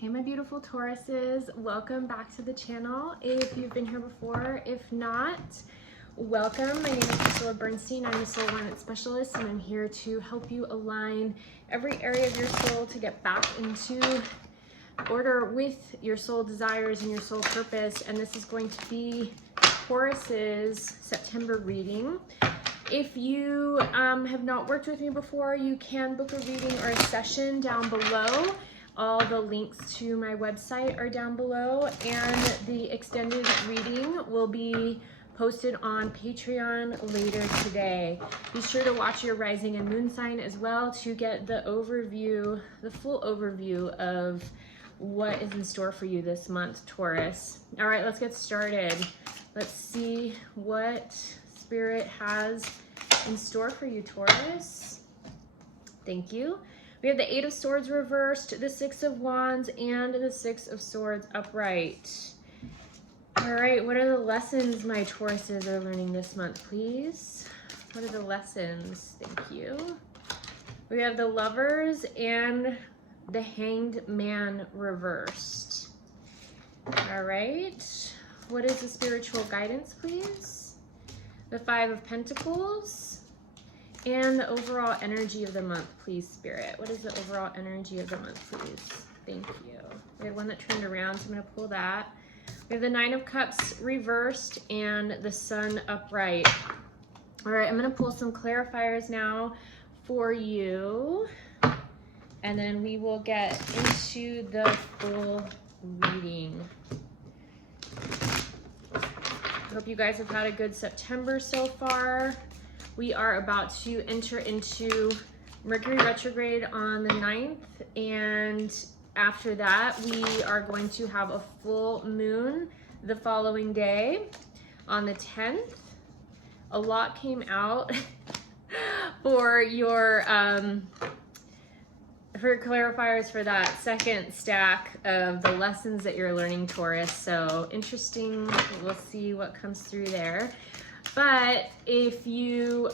Hey my beautiful Tauruses, welcome back to the channel if you've been here before. If not, welcome. My name is Priscilla Bernstein. I'm a soul alignment specialist and I'm here to help you align every area of your soul to get back into order with your soul desires and your soul purpose. And this is going to be Taurus's September reading. If you have not worked with me before, you can book a reading or a session down below. All the links to my website are down below, and the extended reading will be posted on Patreon later today. Be sure to watch your rising and moon sign as well to get the overview, the full overview of what is in store for you this month, Taurus. All right, let's get started. Let's see what Spirit has in store for you, Taurus. Thank you. We have the Eight of Swords reversed, the Six of Wands, and the Six of Swords upright. All right, what are the lessons my Tauruses are learning this month, please? What are the lessons? Thank you. We have the Lovers and the Hanged Man reversed. All right, what is the spiritual guidance, please? The Five of Pentacles. And the overall energy of the month, please, Spirit. What is the overall energy of the month, please? Thank you. We have one that turned around, so I'm going to pull that. We have the Nine of Cups reversed and the Sun upright. All right, I'm going to pull some clarifiers now for you. And then we will get into the full reading. I hope you guys have had a good September so far. We are about to enter into Mercury retrograde on the 9th, and after that we are going to have a full moon the following day on the 10th. A lot came out for your clarifiers for that second stack of the lessons that you're learning, Taurus. So interesting. We'll see what comes through there. But if you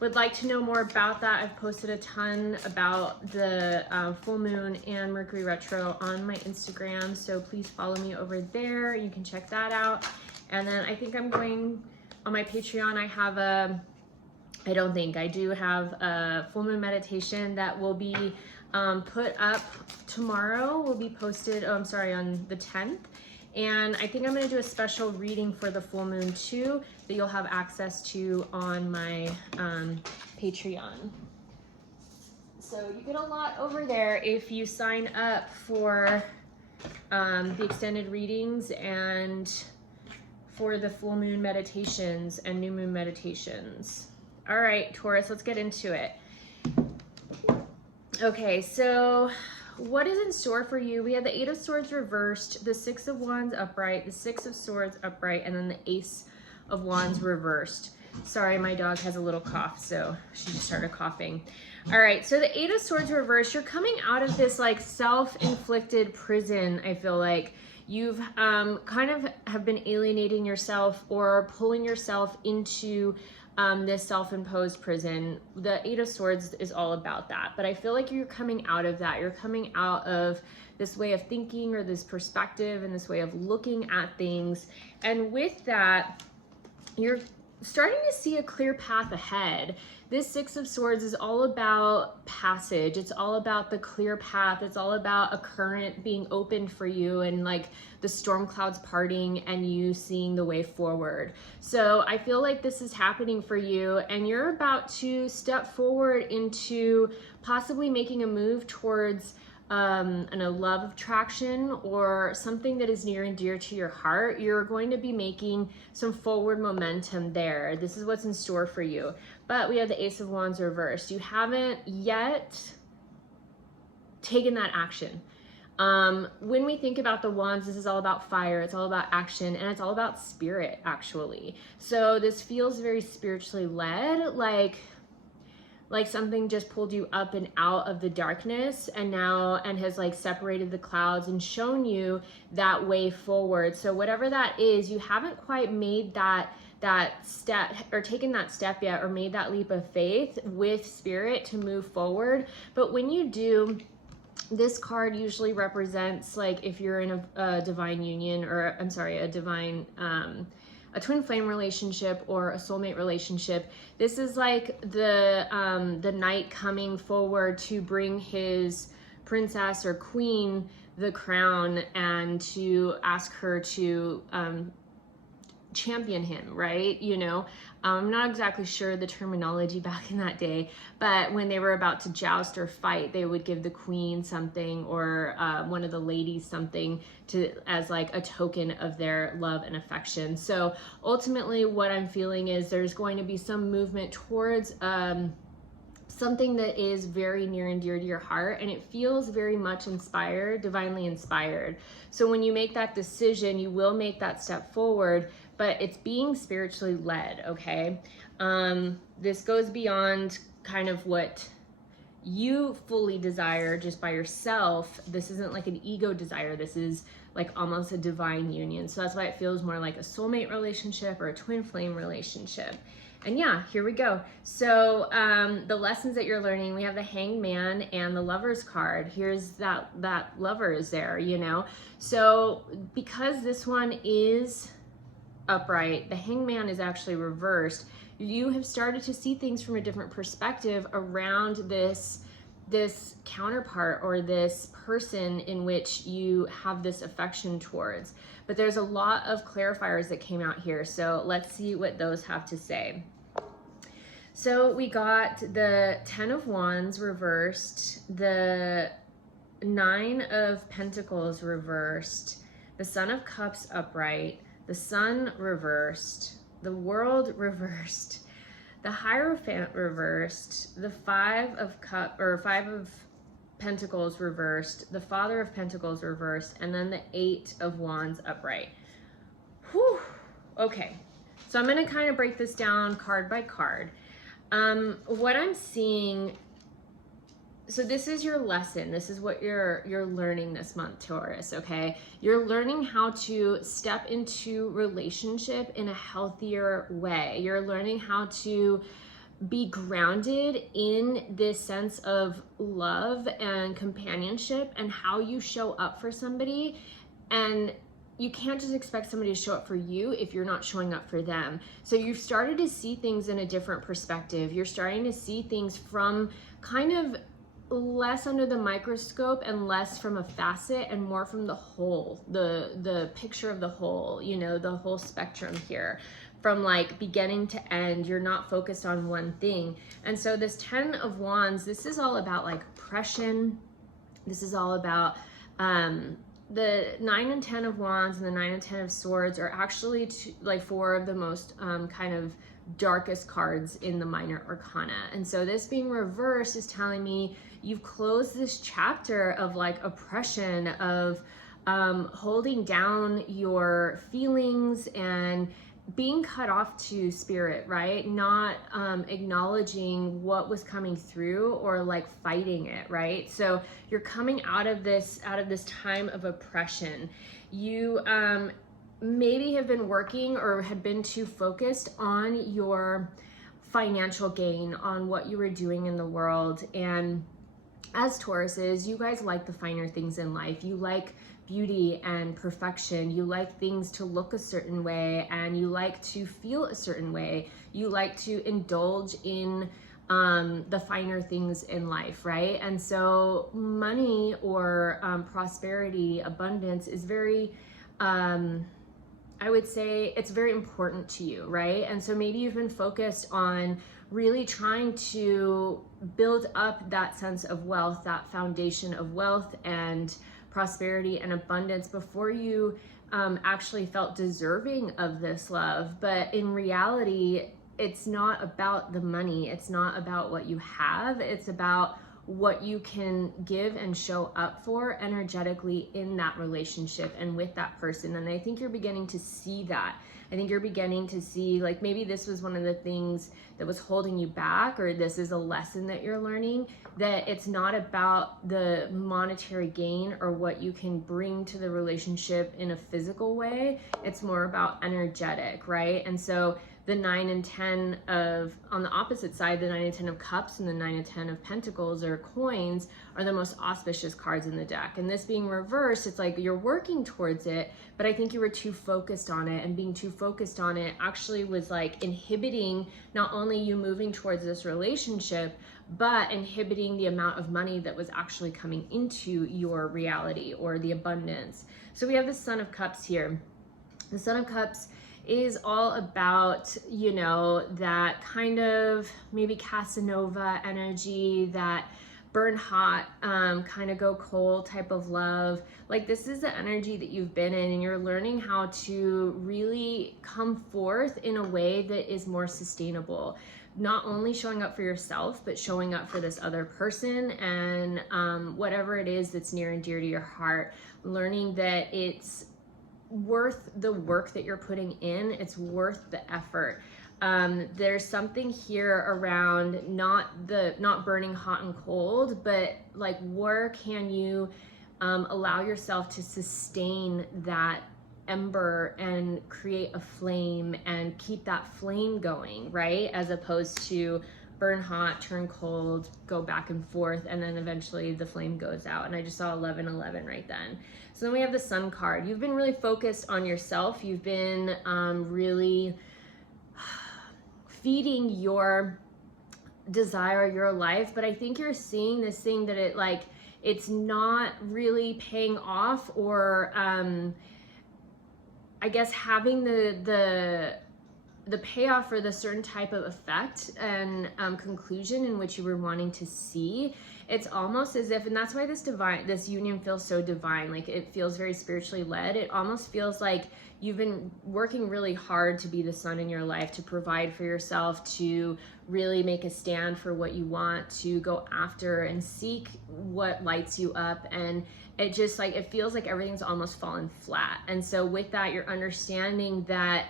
would like to know more about that, I've posted a ton about the full moon and Mercury retro on my Instagram. So please follow me over there. You can check that out. And then I think I'm going on my Patreon. I have I do have a full moon meditation that will be put up tomorrow. Will be posted, on the 10th. And I think I'm going to do a special reading for the full moon too that you'll have access to on my Patreon. So you get a lot over there if you sign up for the extended readings and for the full moon meditations and new moon meditations. All right, Taurus, let's get into it. Okay, so what is in store for you? We have the Eight of Swords reversed, the Six of Wands upright, the Six of Swords upright, and then the Ace of Wands reversed. Sorry, my dog has a little cough, so she just started coughing. All right, so the Eight of Swords reversed, you're coming out of this like self-inflicted prison, I feel like. You've kind of have been alienating yourself or pulling yourself into this self-imposed prison. The Eight of Swords is all about that, but I feel like you're coming out of that. You're coming out of this way of thinking or this perspective and this way of looking at things. And with that, you're starting to see a clear path ahead. This Six of Swords is all about passage. It's all about the clear path. It's all about a current being opened for you and like the storm clouds parting and you seeing the way forward. So I feel like this is happening for you and you're about to step forward into possibly making a move towards a love attraction or something that is near and dear to your heart. You're going to be making some forward momentum there. This is what's in store for you. But we have the Ace of Wands reversed. You haven't yet taken that action. When we think about the wands, this is all about fire. It's all about action and it's all about spirit actually. So this feels very spiritually led, like something just pulled you up and out of the darkness and has like separated the clouds and shown you that way forward. So whatever that is, you haven't quite made that step or taken that step yet or made that leap of faith with spirit to move forward. But when you do, This card usually represents, like, if you're in a divine union, or I'm sorry, a divine, a twin flame relationship or a soulmate relationship. This is like the knight coming forward to bring his princess or queen the crown and to ask her to champion him, right? You know, I'm not exactly sure the terminology back in that day, but when they were about to joust or fight, they would give the queen something, or one of the ladies something, to as like a token of their love and affection. So ultimately what I'm feeling is there's going to be some movement towards something that is very near and dear to your heart, and it feels very much inspired, divinely inspired. So when you make that decision, you will make that step forward, but it's being spiritually led, okay? This goes beyond kind of what you fully desire just by yourself. This isn't like an ego desire. This is like almost a divine union. So that's why it feels more like a soulmate relationship or a twin flame relationship. And yeah, here we go. So the lessons that you're learning, we have the Hanged Man and the Lover's card. Here's that lover is there, you know? So because this one is upright, the Hanged Man is actually reversed. You have started to see things from a different perspective around this counterpart or this person in which you have this affection towards. But there's a lot of clarifiers that came out here. So let's see what those have to say. So we got the 10 of Wands reversed, the 9 of Pentacles reversed, the Son of Cups upright, the Sun reversed, the World reversed, the Hierophant reversed, the 5 of Pentacles reversed, the Father of Pentacles reversed, and then the 8 of Wands upright. Whew. Okay, so I'm going to kind of break this down card by card. What I'm seeing, so this is your lesson. This is what you're learning this month, Taurus, okay? You're learning how to step into relationship in a healthier way. You're learning how to be grounded in this sense of love and companionship and how you show up for somebody. And you can't just expect somebody to show up for you if you're not showing up for them. So you've started to see things in a different perspective. You're starting to see things from kind of less under the microscope and less from a facet and more from the whole, the picture of the whole, you know, the whole spectrum here. From like beginning to end, you're not focused on one thing. And so this 10 of Wands, this is all about like oppression. This is all about the 9 and 10 of Wands and the 9 and 10 of Swords are actually like 4 of the most kind of darkest cards in the minor arcana. And so this being reversed is telling me you've closed this chapter of like oppression, of holding down your feelings and being cut off to spirit, right? Not acknowledging what was coming through or like fighting it, right? So you're coming out of this time of oppression. You maybe have been working or had been too focused on your financial gain, on what you were doing in the world. And as Tauruses, you guys like the finer things in life. You like beauty and perfection. You like things to look a certain way, and you like to feel a certain way. You like to indulge in the finer things in life, right? And so money or prosperity, abundance is very, I would say it's very important to you, right? And so maybe you've been focused on really trying to build up that sense of wealth, that foundation of wealth and prosperity and abundance before you actually felt deserving of this love. But in reality, it's not about the money. It's not about what you have. It's about what you can give and show up for energetically in that relationship and with that person. And I think you're beginning to see that. I think you're beginning to see, like, maybe this was one of the things that was holding you back, or this is a lesson that you're learning, that it's not about the monetary gain or what you can bring to the relationship in a physical way. It's more about energetic, right? And so the 9 and 10 of, on the opposite side, the 9 and 10 of cups and the 9 and 10 of pentacles or coins are the most auspicious cards in the deck. And this being reversed, it's like you're working towards it, but I think you were too focused on it, and being too focused on it actually was like inhibiting not only you moving towards this relationship, but inhibiting the amount of money that was actually coming into your reality or the abundance. So we have the Son of Cups here. The Son of Cups is all about, you know, that kind of maybe Casanova energy, that burn hot, kind of go cold type of love. Like, this is the energy that you've been in, and you're learning how to really come forth in a way that is more sustainable. Not only showing up for yourself, but showing up for this other person, and whatever it is that's near and dear to your heart. Learning that it's worth the work that you're putting in, it's worth the effort. There's something here around not burning hot and cold, but like, where can you allow yourself to sustain that ember and create a flame and keep that flame going, right? As opposed to burn hot, turn cold, go back and forth, and then eventually the flame goes out. And I just saw 1111 right then. So then we have the Sun card. You've been really focused on yourself. You've been really feeding your desire, your life, but I think you're seeing this thing that it's not really paying off, or I guess having the payoff for the certain type of effect and conclusion in which you were wanting to see. It's almost as if, and that's why this union feels so divine, like it feels very spiritually led. It almost feels like you've been working really hard to be the sun in your life, to provide for yourself, to really make a stand for what you want, to go after and seek what lights you up. And it just it feels like everything's almost fallen flat. And so with that, you're understanding that,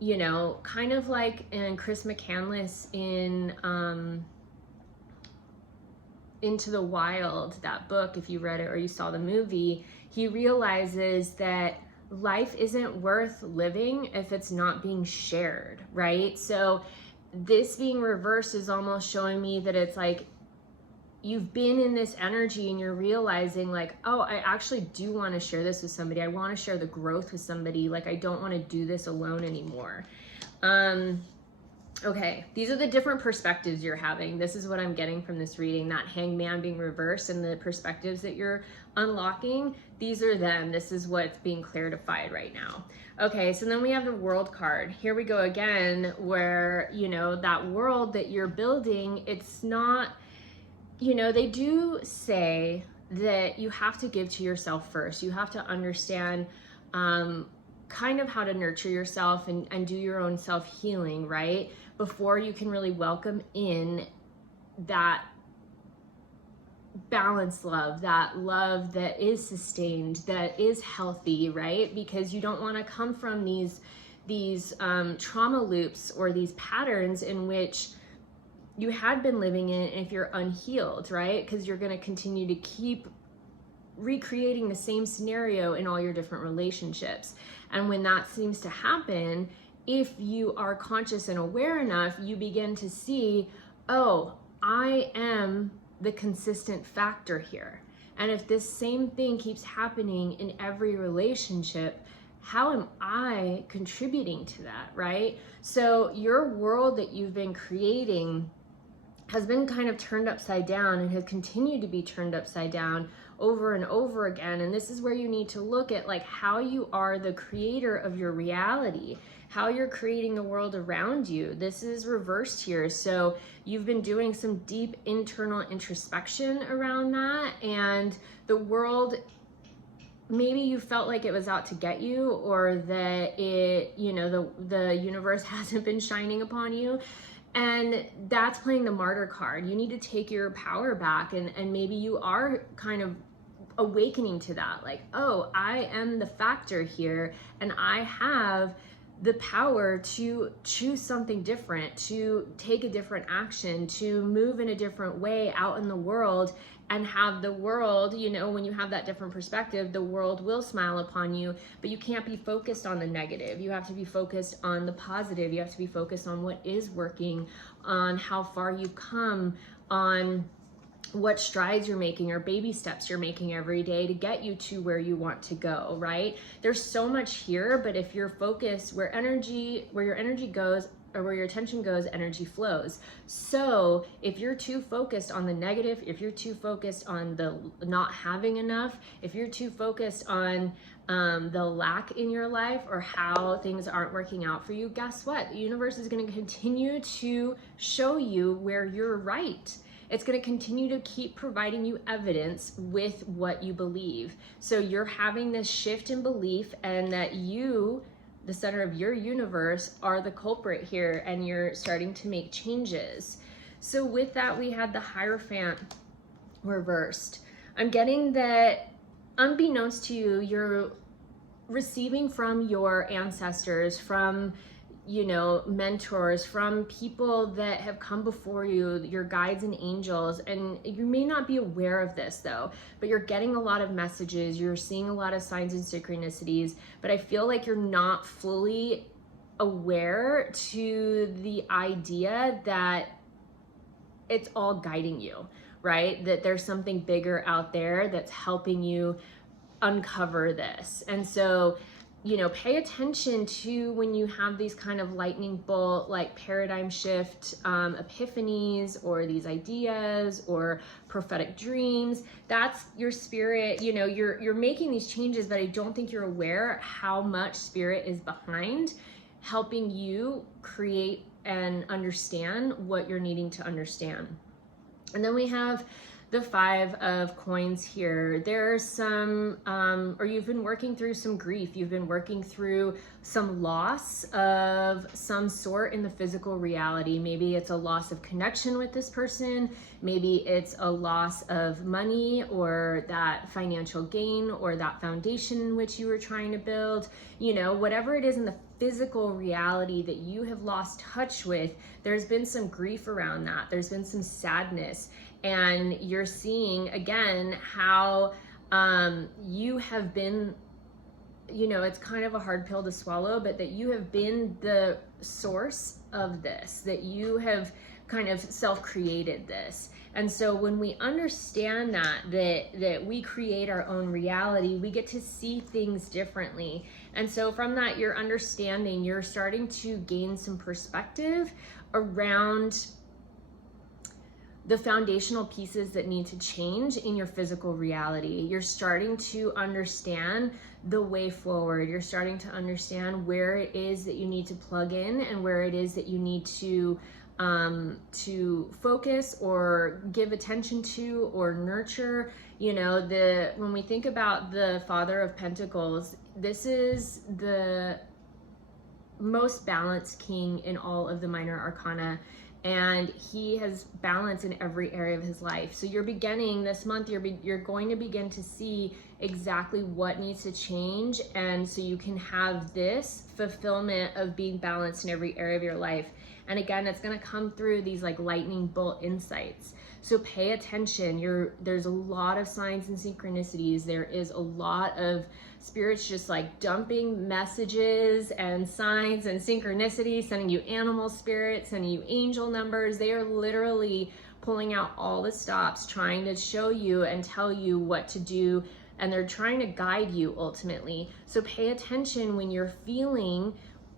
you know, kind of like in Chris McCandless in Into the Wild, that book, if you read it or you saw the movie, he realizes that life isn't worth living if it's not being shared, right? So this being reversed is almost showing me that it's like you've been in this energy and you're realizing like, oh, I actually do want to share this with somebody. I want to share the growth with somebody. Like, I don't want to do this alone anymore. Okay, these are the different perspectives you're having. This is what I'm getting from this reading, that Hangman being reversed and the perspectives that you're unlocking. These are them. This is what's being clarified right now. Okay, so then we have the World card. Here we go again, where, you know, that world that you're building, it's not, you know, they do say that you have to give to yourself first. You have to understand kind of how to nurture yourself and do your own self-healing, right? Before you can really welcome in that balanced love, that love that is sustained, that is healthy, right? Because you don't want to come from these trauma loops or these patterns in which you had been living in if you're unhealed, right? Because you're going to continue to keep recreating the same scenario in all your different relationships. And when that seems to happen, if you are conscious and aware enough, you begin to see, oh, I am the consistent factor here. And if this same thing keeps happening in every relationship, how am I contributing to that, right? So your world that you've been creating has been kind of turned upside down and has continued to be turned upside down over and over again. And this is where you need to look at like how you are the creator of your reality, how you're creating the world around you. This is reversed here. So you've been doing some deep internal introspection around that, and the world, maybe you felt like it was out to get you, or that it, you know, the universe hasn't been shining upon you. And that's playing the martyr card. You need to take your power back, and maybe you are kind of awakening to that. Like, oh, I am the factor here, and I have the power to choose something different, to take a different action, to move in a different way out in the world, and have the world, you know, when you have that different perspective, the world will smile upon you, but you can't be focused on the negative. You have to be focused on the positive. You have to be focused on what is working, on how far you've come, on what strides you're making or baby steps you're making every day to get you to where you want to go, right? There's so much here, but if you're focused where your energy goes, or where your attention goes, energy flows. So if you're too focused on the negative, if you're too focused on the not having enough, if you're too focused on the lack in your life or how things aren't working out for you, guess what? The universe is going to continue to show you where you're right. It's going to continue to keep providing you evidence with what you believe. So you're having this shift in belief, and that you, the center of your universe, are the culprit here, and you're starting to make changes. So with that, we had the Hierophant reversed. I'm getting that unbeknownst to you, you're receiving from your ancestors, from, you know, mentors, from people that have come before you, your guides and angels. And you may not be aware of this though, but you're getting a lot of messages, you're seeing a lot of signs and synchronicities, but I feel like you're not fully aware to the idea that it's all guiding you, right? That there's something bigger out there that's helping you uncover this. And so, you know, pay attention to when you have these kind of lightning bolt, like paradigm shift epiphanies, or these ideas or prophetic dreams. That's your spirit. You know, you're making these changes, but I don't think you're aware how much spirit is behind helping you create and understand what you're needing to understand. And then we have the Five of Coins here. There's some, or you've been working through some grief. You've been working through some loss of some sort in the physical reality. Maybe it's a loss of connection with this person. Maybe it's a loss of money, or that financial gain, or that foundation in which you were trying to build. You know, whatever it is in the physical reality that you have lost touch with, there's been some grief around that. There's been some sadness. And you're seeing again how you have been, you know, it's kind of a hard pill to swallow, but that you have been the source of this, that you have kind of self-created this. And so when we understand that we create our own reality, we get to see things differently. And so from that, you're understanding, you're starting to gain some perspective around the foundational pieces that need to change in your physical reality. You're starting to understand the way forward. You're starting to understand where it is that you need to plug in, and where it is that you need to focus or give attention to or nurture. You know, when we think about the Father of Pentacles, this is the most balanced king in all of the minor arcana. And he has balance in every area of his life. So you're beginning this month, you're going to begin to see exactly what needs to change. And so you can have this fulfillment of being balanced in every area of your life. And again, it's going to come through these like lightning bolt insights. So pay attention. There's a lot of signs and synchronicities. There is a lot of spirits just like dumping messages and signs and synchronicities, sending you animal spirits, sending you angel numbers. They are literally pulling out all the stops, trying to show you and tell you what to do. And they're trying to guide you ultimately. So pay attention when you're feeling,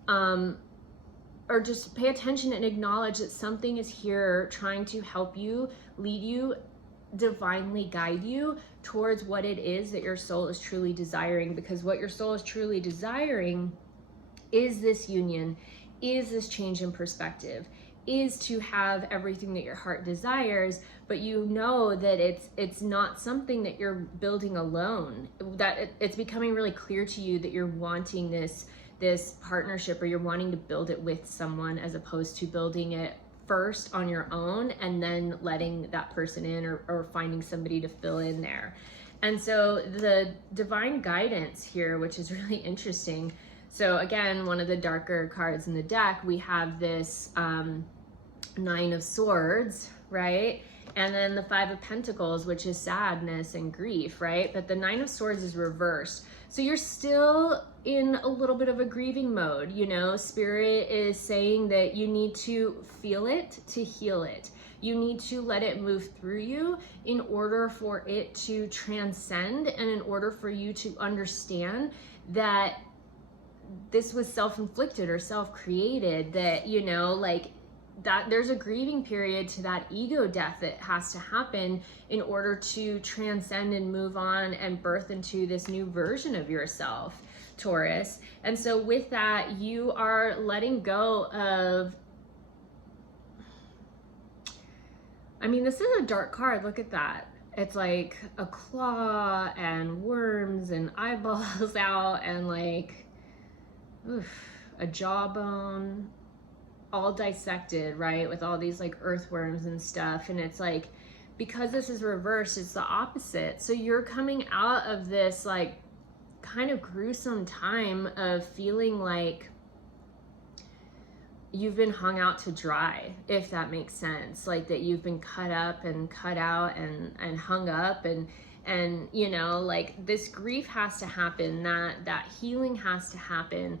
or just pay attention and acknowledge that something is here trying to help you, lead you, divinely guide you towards what it is that your soul is truly desiring. Because what your soul is truly desiring is this union, is this change in perspective, is to have everything that your heart desires, but you know that it's not something that you're building alone. That it's becoming really clear to you that you're wanting this partnership, or you're wanting to build it with someone, as opposed to building it first on your own and then letting that person in, or finding somebody to fill in there. And so the divine guidance here, which is really interesting. So again, one of the darker cards in the deck, we have this Nine of Swords, right? And then the Five of Pentacles, which is sadness and grief, right? But the Nine of Swords is reversed. So you're still in a little bit of a grieving mode, you know? Spirit is saying that you need to feel it to heal it. You need to let it move through you in order for it to transcend, and in order for you to understand that this was self-inflicted or self-created, that, you know, like, that there's a grieving period to that ego death that has to happen in order to transcend and move on and birth into this new version of yourself, Taurus. And so with that, you are letting go of, I mean, this is a dark card. Look at that. It's like a claw and worms and eyeballs out and like, oof, a jawbone, all dissected, right? With all these like earthworms and stuff. And it's like, because this is reversed, it's the opposite. So you're coming out of this like kind of gruesome time of feeling like you've been hung out to dry, if that makes sense. Like that you've been cut up and cut out and hung up, and you know, like this grief has to happen, that healing has to happen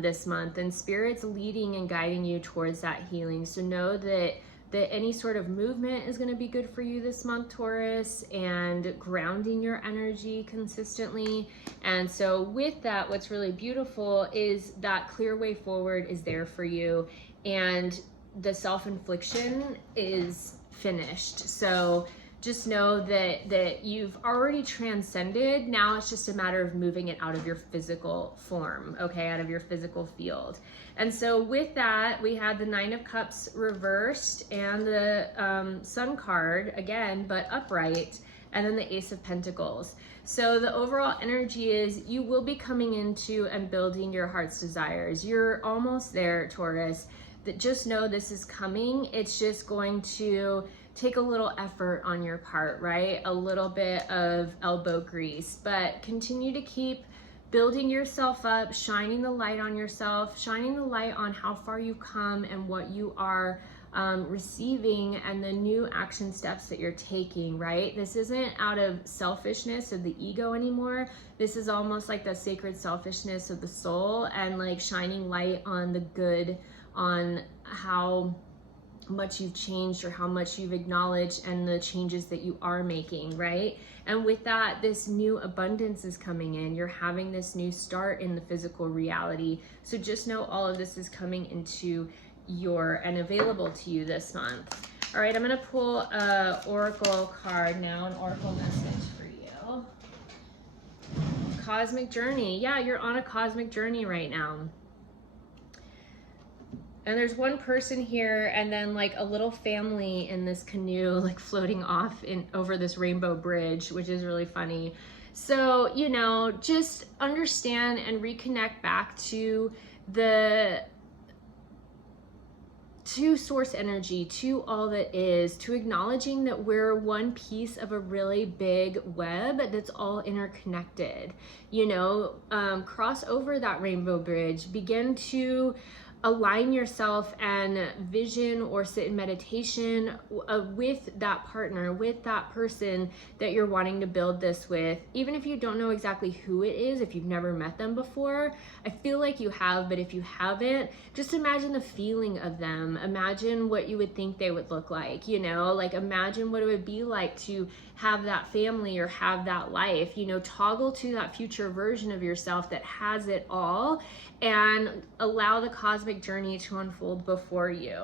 this month, and Spirit's leading and guiding you towards that healing. So know that any sort of movement is going to be good for you this month, Taurus, and grounding your energy consistently. And so with that, what's really beautiful is that clear way forward is there for you, and the self-infliction is finished. So just know that you've already transcended. Now it's just a matter of moving it out of your physical form, okay, out of your physical field. And so with that, we had the Nine of Cups reversed and the Sun card again, but upright, and then the Ace of Pentacles. So the overall energy is you will be coming into and building your heart's desires. You're almost there, Taurus. That just know this is coming. It's just going to take a little effort on your part, right? A little bit of elbow grease, but continue to keep building yourself up, shining the light on yourself, shining the light on how far you've come and what you are receiving, and the new action steps that you're taking, right? This isn't out of selfishness of the ego anymore. This is almost like the sacred selfishness of the soul, and like shining light on the good, on how much you've changed or how much you've acknowledged and the changes that you are making, right? And with that, this new abundance is coming in. You're having this new start in the physical reality. So just know all of this is coming into your and available to you this month. All right, I'm going to pull a oracle card now, an oracle message for you. Cosmic journey. Yeah, you're on a cosmic journey right now. And there's one person here and then like a little family in this canoe, like floating off over this rainbow bridge, which is really funny. So, you know, just understand and reconnect back to source energy, to all that is, to acknowledging that we're one piece of a really big web that's all interconnected. You know, cross over that rainbow bridge, begin to align yourself and vision or sit in meditation with that partner, with that person that you're wanting to build this with. Even if you don't know exactly who it is, if you've never met them before, I feel like you have, but if you haven't, just imagine the feeling of them. Imagine what you would think they would look like, you know, like imagine what it would be like to have that family or have that life, you know, toggle to that future version of yourself that has it all, and allow the cosmic journey to unfold before you.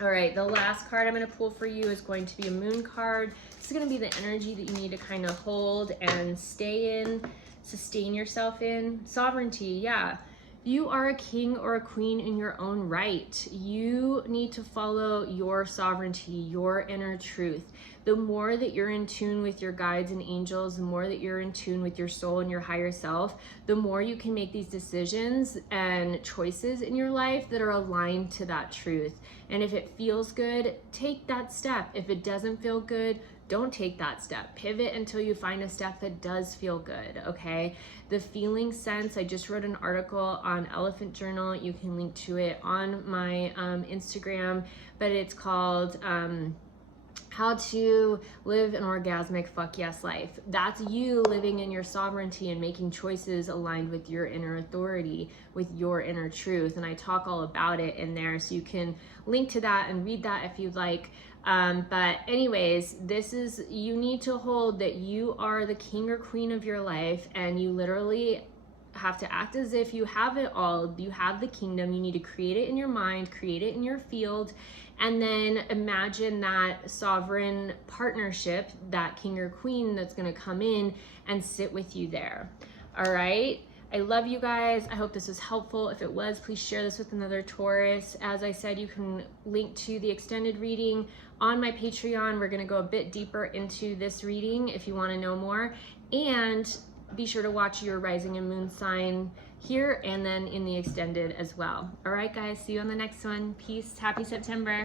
All right, the last card I'm going to pull for you is going to be a moon card. This is going to be the energy that you need to kind of hold and stay in, sustain yourself in. Sovereignty, yeah. You are a king or a queen in your own right. You need to follow your sovereignty, your inner truth. The more that you're in tune with your guides and angels, the more that you're in tune with your soul and your higher self, the more you can make these decisions and choices in your life that are aligned to that truth. And if it feels good, take that step. If it doesn't feel good, don't take that step. Pivot until you find a step that does feel good, okay? The feeling sense, I just wrote an article on Elephant Journal. You can link to it on my Instagram, but it's called how to live an orgasmic fuck yes life. That's you living in your sovereignty and making choices aligned with your inner authority, with your inner truth. And I talk all about it in there, so you can link to that and read that if you'd like. But anyways, this is, you need to hold that you are the king or queen of your life, and you literally have to act as if you have it all. You have the kingdom. You need to create it in your mind, create it in your field, and then imagine that sovereign partnership, that king or queen that's going to come in and sit with you there. All right. I love you guys. I hope this was helpful. If it was, please share this with another Taurus. As I said, you can link to the extended reading on my Patreon. We're going to go a bit deeper into this reading if you want to know more. And be sure to watch your rising and moon sign here and then in the extended as well. All right, guys. See you on the next one. Peace. Happy September.